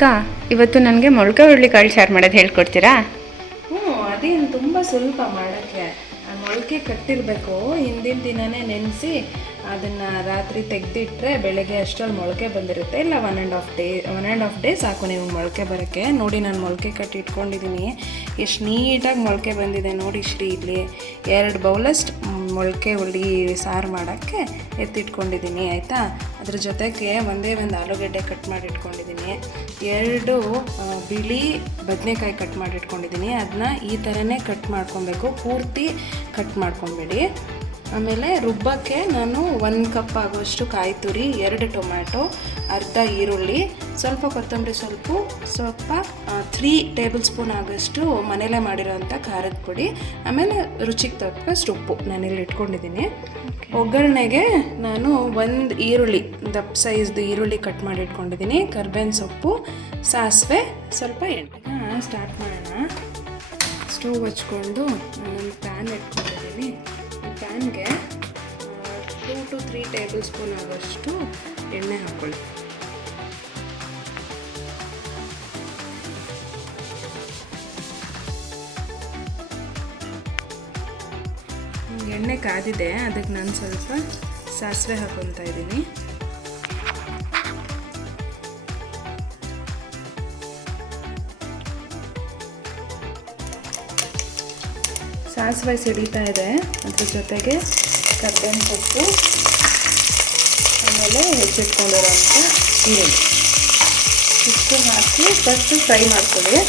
ಅಕ್ಕ, ಇವತ್ತು ನನಗೆ ಮೊಳಕೆ ಹುರುಳಿಕಾಳು ಸಾರು ಮಾಡೋದು ಹೇಳ್ಕೊಡ್ತೀರಾ? ಅದೇನು ತುಂಬ ಸ್ವಲ್ಪ ಮಾಡೋಕ್ಕೆ. ಮೊಳಕೆ ಕಟ್ಟಿರಬೇಕು, ಹಿಂದಿನ ದಿನವೇ ನೆನೆಸಿ ಅದನ್ನು ರಾತ್ರಿ ತೆಗೆದಿಟ್ರೆ ಬೆಳಗ್ಗೆ ಅಷ್ಟರಲ್ಲಿ ಮೊಳಕೆ ಬಂದಿರುತ್ತೆ. ಇಲ್ಲ 1.5 ಡೇ ಸಾಕು ನೀವು ಮೊಳಕೆ ಬರೋಕ್ಕೆ. ನೋಡಿ ನಾನು ಮೊಳಕೆ ಕಟ್ಟಿ ಇಟ್ಕೊಂಡಿದ್ದೀನಿ. ಎಷ್ಟು ನೀಟಾಗಿ ಮೊಳಕೆ ಬಂದಿದೆ ನೋಡಿ ಶ್ರೀ. ಇಲ್ಲಿ 2 ಬೌಲಷ್ಟು ಮೊಳಕೆ ಹುಳಿ ಸಾರು ಮಾಡೋಕ್ಕೆ ಎತ್ತಿಟ್ಕೊಂಡಿದ್ದೀನಿ ಆಯಿತಾ. ಅದ್ರ ಜೊತೆಗೆ ಒಂದೇ ಒಂದು ಆಲೂಗಡ್ಡೆ ಕಟ್ ಮಾಡಿ ಇಟ್ಕೊಂಡಿದ್ದೀನಿ, 2 ಬಿಳಿ ಬದನೆಕಾಯಿ ಕಟ್ ಮಾಡಿ ಇಟ್ಕೊಂಡಿದ್ದೀನಿ. ಅದನ್ನ ಈ ಥರನೇ ಕಟ್ ಮಾಡ್ಕೊಬೇಕು, ಪೂರ್ತಿ ಕಟ್ ಮಾಡ್ಕೊಬೇಡಿ. ಆಮೇಲೆ ರುಬ್ಬಕ್ಕೆ ನಾನು 1 ಕಪ್ ಆಗುವಷ್ಟು ಕಾಯಿ ತುರಿ, 2 ಟೊಮ್ಯಾಟೊ, ಅರ್ಧ ಈರುಳ್ಳಿ, ಸ್ವಲ್ಪ ಕೊತ್ತಂಬರಿ ಸ್ವಲ್ಪ 3 ಟೇಬಲ್ ಸ್ಪೂನ್ ಆಗೋಷ್ಟು ಮನೇಲೇ ಮಾಡಿರೋಂಥ ಖಾರದ ಪುಡಿ, ಆಮೇಲೆ ರುಚಿಗೆ ತಕ್ಕಷ್ಟು ಉಪ್ಪು ನಾನಿಲ್ಲಿ ಇಟ್ಕೊಂಡಿದ್ದೀನಿ. ಒಗ್ಗರಣೆಗೆ ನಾನು 1 ಈರುಳ್ಳಿ, ದಪ್ಪ ಸೈಜ್ದು ಈರುಳ್ಳಿ ಕಟ್ ಮಾಡಿ ಇಟ್ಕೊಂಡಿದ್ದೀನಿ, ಕರ್ಬೇವಿನ ಸೊಪ್ಪು, ಸಾಸಿವೆ, ಸ್ವಲ್ಪ ಎಣ್ಣೆ. ಸ್ಟಾರ್ಟ್ ಮಾಡೋಣ. ಸ್ಟವ್ ಹಚ್ಕೊಂಡು ನಾನೊಂದು ಪ್ಯಾನ್ ಇಟ್ಕೊಂಡಿದ್ದೀನಿ. ಈ ಪ್ಯಾನ್ಗೆ 2 to 3 ಟೇಬಲ್ ಸ್ಪೂನ್ ಆಗೋಷ್ಟು ಎಣ್ಣೆ ಹಾಕ್ಕೊಳ್ಳಿ. ಎಣ್ಣೆ ಕಾದಿದೆ, ಅದಕ್ಕೆ ನಾನು ಸ್ವಲ್ಪ ಸಾಸಿವೆ ಹಾಕ್ಕೊತಾ ಇದ್ದೀನಿ. ಸಾಸಿವೆ ಸಿಡಿತಾ ಇದೆ, ಅದ್ರ ಜೊತೆಗೆ ಕರ್ಬೇವಿನ ಸೊಪ್ಪು, ಆಮೇಲೆ ಹೆಚ್ಚಿಟ್ಕೊಂಡಿರೋಂಥ ಈರುಳ್ಳಿ ಇಷ್ಟು ಹಾಕಿ ಫಸ್ಟ್ ಫ್ರೈ ಮಾಡ್ಕೊಳ್ಳಿ.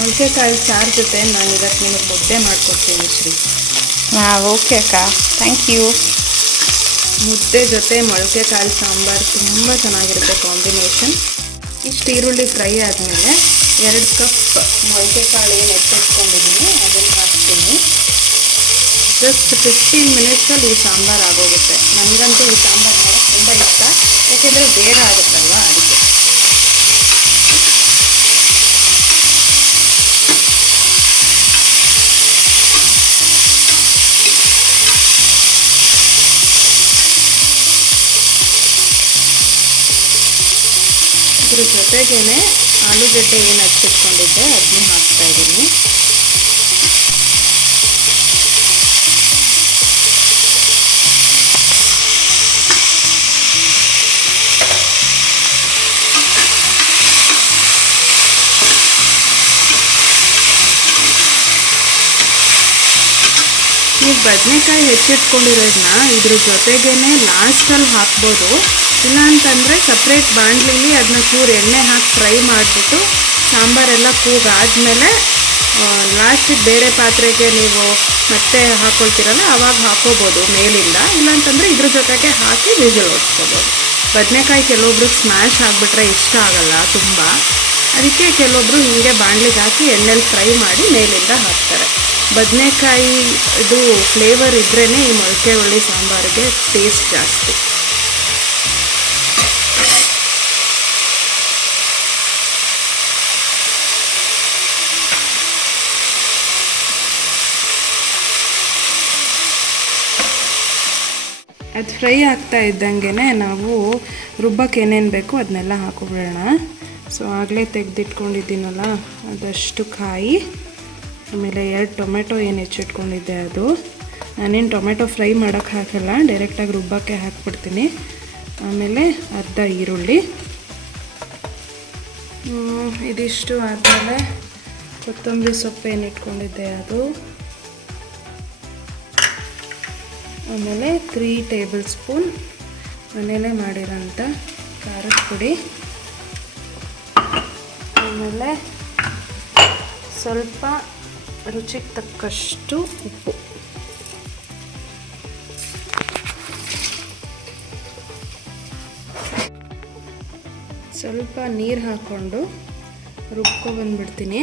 ಮೊಳಕೆಕಾಳು ಸಾರು ಜೊತೆ ನಾನು ಇವತ್ತು ನಿಮಗೆ ಮುದ್ದೆ ಮಾಡಿಕೊಡ್ತೀನಿ ಶ್ರೀ. ಓಕೆ ಅಕ್ಕ, ಥ್ಯಾಂಕ್ ಯು. ಮುದ್ದೆ ಜೊತೆ ಮೊಳಕೆಕಾಳು ಸಾಂಬಾರು ತುಂಬ ಚೆನ್ನಾಗಿರುತ್ತೆ ಕಾಂಬಿನೇಷನ್. ಇಷ್ಟು ಈರುಳ್ಳಿ ಫ್ರೈ ಆದಮೇಲೆ 2 ಕಪ್ ಮೊಳಕೆಕಾಳು ಏನು ಎತ್ತಿಟ್ಕೊಂಡಿದ್ದೀನಿ ಅದನ್ನು ಹಾಕ್ತೀನಿ. ಜಸ್ಟ್ 15 ಮಿನಿಟ್ಸಲ್ಲಿ ಈ ಸಾಂಬಾರು ಆಗೋಗುತ್ತೆ. ನನಗಂತೂ ಈ ಸಾಂಬಾರು ಮಾಡೋಕ್ಕೆ ತುಂಬ ಇಷ್ಟ, ಯಾಕೆಂದರೆ ಬೇಗ ಆಗುತ್ತಲ್ವ ಅದಕ್ಕೆ. ಇದ್ರ ಜೊತೆಗೇ ಆಲೂಗಡ್ಡೆ ಏನು ಹಚ್ಚಿಟ್ಕೊಂಡಿದ್ದೆ ಅದನ್ನು ಹಾಕ್ತಾಯಿದ್ದೀನಿ. ನೀವು ಬದನೆಕಾಯಿ ಹೆಚ್ಚಿಟ್ಕೊಂಡಿರೋದನ್ನ ಇದ್ರ ಜೊತೆಗೇ ಲಾಸ್ಟಲ್ಲಿ ಹಾಕ್ಬೋದು. ಇಲ್ಲ ಅಂತಂದರೆ ಸಪ್ರೇಟ್ ಬಾಣಲಿಲಿ ಅದನ್ನ ಚೂರು ಎಣ್ಣೆ ಹಾಕಿ ಫ್ರೈ ಮಾಡಿಬಿಟ್ಟು ಸಾಂಬಾರೆಲ್ಲ ಕೂಗಾದ್ಮೇಲೆ ಲಾಸ್ಟಿಗೆ ಬೇರೆ ಪಾತ್ರೆಗೆ ನೀವು ಮತ್ತೆ ಹಾಕ್ಕೊಳ್ತೀರಲ್ಲ ಆವಾಗ ಹಾಕೋಬೋದು ಮೇಲಿಂದ. ಇಲ್ಲಾಂತಂದರೆ ಇದ್ರ ಜೊತೆಗೆ ಹಾಕಿ ವಿಸಿಲ್ ಓಡಿಸ್ಕೋಬೋದು. ಬದನೆಕಾಯಿ ಕೆಲವೊಬ್ರಿಗೆ ಸ್ಮ್ಯಾಶ್ ಆಗಿಬಿಟ್ರೆ ಇಷ್ಟ ಆಗಲ್ಲ ತುಂಬ, ಅದಕ್ಕೆ ಕೆಲವೊಬ್ಬರು ಹೀಗೆ ಬಾಣಲಿಗೆ ಹಾಕಿ ಎಣ್ಣೆಲಿ ಫ್ರೈ ಮಾಡಿ ಮೇಲಿಂದ ಹಾಕ್ತಾರೆ. ಬದನೆಕಾಯಿ ಇದು ಫ್ಲೇವರ್ ಇದ್ರೇ ಈ ಮೊಳಕೆ ಹುರುಳಿ ಸಾಂಬಾರಿಗೆ ಟೇಸ್ಟ್ ಜಾಸ್ತಿ. ಅದು ಫ್ರೈ ಆಗ್ತಾ ಇದ್ದಂಗೆ ನಾವು ರುಬ್ಬಕ್ಕೆ ಏನೇನು ಬೇಕೋ ಅದನ್ನೆಲ್ಲ ಹಾಕೊಬಿಡೋಣ. ಸೊ ಆಗಲೇ ತೆಗೆದಿಟ್ಕೊಂಡಿದ್ದೀನಲ್ಲ ಅದಷ್ಟು ಕಾಯಿ, ಆಮೇಲೆ 2 ಟೊಮೆಟೊ ಏನು ಹೆಚ್ಚಿಟ್ಕೊಂಡಿದ್ದೆ ಅದು. ನಾನೇನು ಟೊಮೆಟೊ ಫ್ರೈ ಮಾಡೋಕ್ಕೆ ಹಾಕಲ್ಲ, ಡೈರೆಕ್ಟಾಗಿ ರುಬ್ಬಕ್ಕೆ ಹಾಕ್ಬಿಡ್ತೀನಿ. ಆಮೇಲೆ ಅರ್ಧ ಈರುಳ್ಳಿ, ಇದಿಷ್ಟು ಆದಮೇಲೆ ಕೊತ್ತಂಬರಿ ಸೊಪ್ಪು ಏನು ಇಟ್ಕೊಂಡಿದ್ದೆ ಅದು, ಆಮೇಲೆ 3 ಟೇಬಲ್ ಸ್ಪೂನ್ ಮನೇಲೇ ಮಾಡಿರೋಂಥ ಖಾರದ ಪುಡಿ, ಆಮೇಲೆ ಸ್ವಲ್ಪ ರುಚಿಗೆ ತಕ್ಕಷ್ಟು ಉಪ್ಪು. ಸ್ವಲ್ಪ ನೀರು ಹಾಕ್ಕೊಂಡು ರುಬ್ಕೊಬಂದ್ಬಿಡ್ತೀನಿ.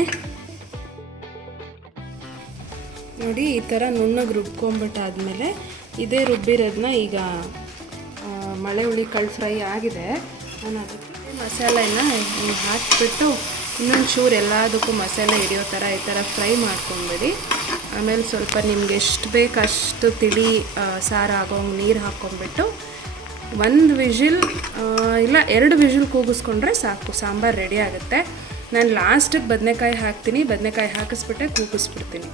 ನೋಡಿ ಈ ಥರ ನುಣ್ಣಗೆ ರುಬ್ಕೊಂಬಿಟ್ಟಾದಮೇಲೆ ಇದೇ ರುಬ್ಬಿರೋದನ್ನ ಈಗ ಮಳೆ ಹುಳಿ ಕಾಳು ಫ್ರೈ ಆಗಿದೆ. ನಾನು ಅದಕ್ಕೆ ಮಸಾಲೆನ ಹಾಕಿಬಿಟ್ಟು ಇನ್ನೊಂದು ಚೂರು ಎಲ್ಲದಕ್ಕೂ ಮಸಾಲೆ ಹಿಡಿಯೋ ಥರ ಈ ಥರ ಫ್ರೈ ಮಾಡ್ಕೊಂಬಿಡಿ. ಆಮೇಲೆ ಸ್ವಲ್ಪ ನಿಮ್ಗೆ ಎಷ್ಟು ಬೇಕು ಅಷ್ಟು ತಿಳಿ ಸಾರು ಆಗೋಂಗೆ ನೀರು ಹಾಕ್ಕೊಂಬಿಟ್ಟು 1 ವಿಷಿಲ್ ಇಲ್ಲ 2 ವಿಷಿಲ್ ಕೂಗಿಸ್ಕೊಂಡ್ರೆ ಸಾಕು, ಸಾಂಬಾರು ರೆಡಿ ಆಗುತ್ತೆ. ನಾನು ಲಾಸ್ಟಿಗೆ ಬದನೆಕಾಯಿ ಹಾಕ್ತೀನಿ, ಬದನೆಕಾಯಿ ಹಾಕಿಸ್ಬಿಟ್ಟೆ ಕೂಗಿಸ್ಬಿಡ್ತೀನಿ.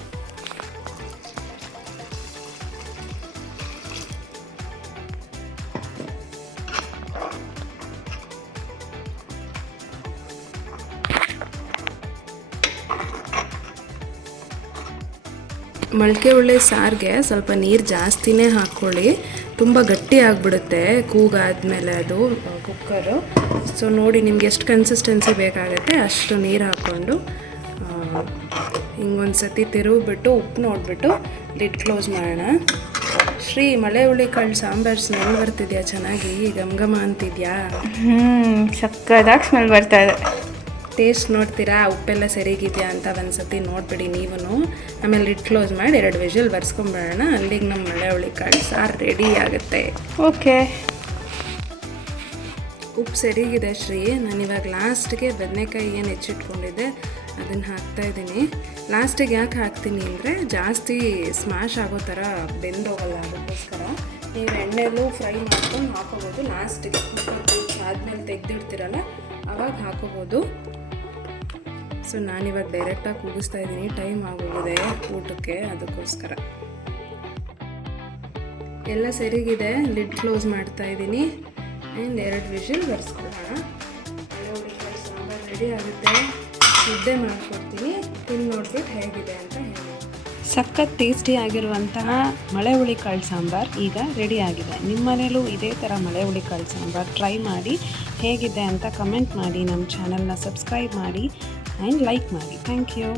ಮೊಳಕೆ ಒಳ್ಳೆ ಸಾರಿಗೆ ಸ್ವಲ್ಪ ನೀರು ಜಾಸ್ತಿನೇ ಹಾಕ್ಕೊಳ್ಳಿ, ತುಂಬ ಗಟ್ಟಿ ಆಗಿಬಿಡುತ್ತೆ ಕೂಗಾದ್ಮೇಲೆ ಅದು ಕುಕ್ಕರು. ಸೊ ನೋಡಿ ನಿಮ್ಗೆ ಎಷ್ಟು ಕನ್ಸಿಸ್ಟೆನ್ಸಿ ಬೇಕಾಗುತ್ತೆ ಅಷ್ಟು ನೀರು ಹಾಕ್ಕೊಂಡು ಹಿಂಗೊಂದು ಸತಿ ತಿರುಗಿಬಿಟ್ಟು ಉಪ್ಪು ನೋಡಿಬಿಟ್ಟು ಲಿಡ್ ಕ್ಲೋಸ್ ಮಾಡೋಣ. ಶ್ರೀ, ಮಳೆ ಹುಳಿ ಕಾಳು ಸಾಂಬಾರು ಸ್ಮೆಲ್ ಬರ್ತಿದ್ಯಾ? ಚೆನ್ನಾಗಿ ಘಮ ಘಮ ಅಂತಿದ್ಯಾ? ಸಕ್ಕದಾಗಿ ಸ್ಮೆಲ್ ಬರ್ತಾ ಇದೆ. ಟೇಸ್ಟ್ ನೋಡ್ತೀರಾ ಉಪ್ಪೆಲ್ಲ ಸರಿಗಿದೆಯಾ ಅಂತ ಒಂದ್ಸತಿ ನೋಡಿಬಿಡಿ ನೀವು. ಆಮೇಲೆ ಲಿಡ್ ಕ್ಲೋಸ್ ಮಾಡಿ 2 ವಿಷಲ್ ಬರ್ಸ್ಕೊಂಬಿಡೋಣ. ಅಲ್ಲಿಗೆ ನಮ್ಮ ಮಳೆ ಹುಳಿ ಕಾಳು ಸಾರು ರೆಡಿ ಆಗುತ್ತೆ. ಓಕೆ, ಉಪ್ಪು ಸರಿಗಿದೆ ಶ್ರೀ. ನಾನಿವಾಗ ಲಾಸ್ಟಿಗೆ ಬದನೆಕಾಯಿ ಏನು ಹೆಚ್ಚಿಟ್ಕೊಂಡಿದ್ದೆ ಅದನ್ನು ಹಾಕ್ತಾಯಿದ್ದೀನಿ. ಲಾಸ್ಟಿಗೆ ಯಾಕೆ ಹಾಕ್ತೀನಿ ಅಂದರೆ ಜಾಸ್ತಿ ಸ್ಮ್ಯಾಶ್ ಆಗೋ ಥರ ಬೆಂದೋಗಲ್ಲ, ಅದಕ್ಕೋಸ್ಕರ ನೀವು ಎಣ್ಣೆಲ್ಲೂ ಫ್ರೈ ಮಾಡ್ಕೊಂಡು ಹಾಕೋಬೋದು. ಲಾಸ್ಟಿಗೆ ಆದಮೇಲೆ ತೆಗೆದಿಡ್ತೀರಲ್ಲ ಆವಾಗ ಹಾಕೋಬೋದು. ಸೊ ನಾನಿವಾಗ ಡೈರೆಕ್ಟಾಗಿ ಕೂಗಿಸ್ತಾ ಇದ್ದೀನಿ, ಟೈಮ್ ಆಗೋಗಿದೆ ಊಟಕ್ಕೆ, ಅದಕ್ಕೋಸ್ಕರ. ಎಲ್ಲ ಸರಿಗಿದೆ, ಲಿಡ್ ಕ್ಲೋಸ್ ಮಾಡ್ತಾ ಇದ್ದೀನಿ ಆ್ಯಂಡ್ 2 ವಿಷಲ್ ಬರ್ಸ್ಕೊಳ್ಳೋಣ. ಮಳೆ ಹುಳಿ ಕಾಳು ಸಾಂಬಾರು ರೆಡಿ ಆಗುತ್ತೆ. ಮುದ್ದೆ ಮಾಡಿಕೊಡ್ತೀನಿ, ತಿಂದು ನೋಡ್ಬಿಟ್ಟು ಹೇಗಿದೆ ಅಂತ ಹೇಳಿ. ಸಖತ್ ಟೇಸ್ಟಿ ಆಗಿರುವಂತಹ ಮಳೆ ಹುಳಿ ಕಾಳು ಸಾಂಬಾರು ಈಗ ರೆಡಿ ಆಗಿದೆ. ನಿಮ್ಮ ಮನೇಲೂ ಇದೇ ಥರ ಮಳೆ ಹುಳಿ ಕಾಳು ಸಾಂಬಾರು ಟ್ರೈ ಮಾಡಿ ಹೇಗಿದೆ ಅಂತ ಕಮೆಂಟ್ ಮಾಡಿ. ನಮ್ಮ ಚಾನಲ್ನ ಸಬ್ಸ್ಕ್ರೈಬ್ ಮಾಡಿ ಆ್ಯಂಡ್ ಲೈಕ್ ಮಾಡಿ. Thank you.